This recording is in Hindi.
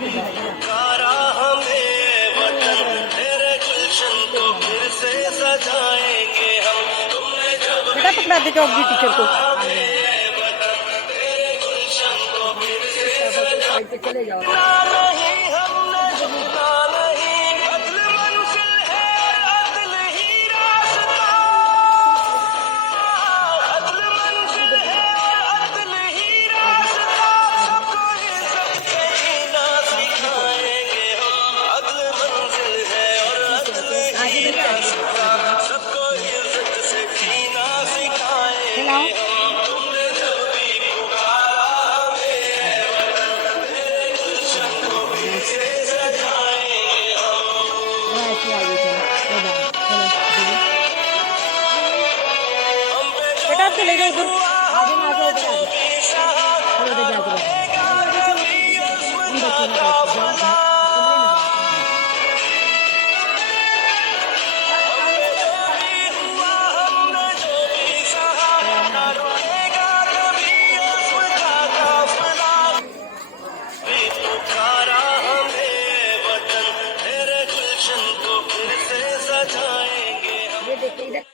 पुकारा हमें वतन, तेरे गुलशन को फिर से सजाएंगे हम। तुमने जब बेटा पकड़ा दे जाओगी टीचर को। हमें वतन, तेरे गुलशन को फिर से साइड पे चले जाओ। सजाना नहीं, हमने झुकना नहीं। अदल मंजिल है, अदल ही रास्ता। अदल मंजिल है, अदल ही रास्ता। सबको इज्जत से जीना सिखाएंगे हम। अदल मंजिल है और अदल ही रास्ता। सबको इज्जत से जीना सिखाएंगे हम। तुमने जब भी पुकारा हमें वतन, तेरे गुलशन को फिर से सजाएंगे हम। हम पे जो बेटा चले जाओ भी उधर। हुआ, आगे ना जाओ, हमने उधर जो आगे। भी सहा, चलो उधर जाके बैठो। रहेगा कभी उन उसका बच्चों में बैठ जाओ। काफिला। हम पे जो भी हुआ, हमने जो भी सहा, ना रुकेगा कभी उसका काफिला। भी पुकारा हमें वतन, तेरे गुलशन को फिर से सजाएंगे हम। ये देखिए इधर।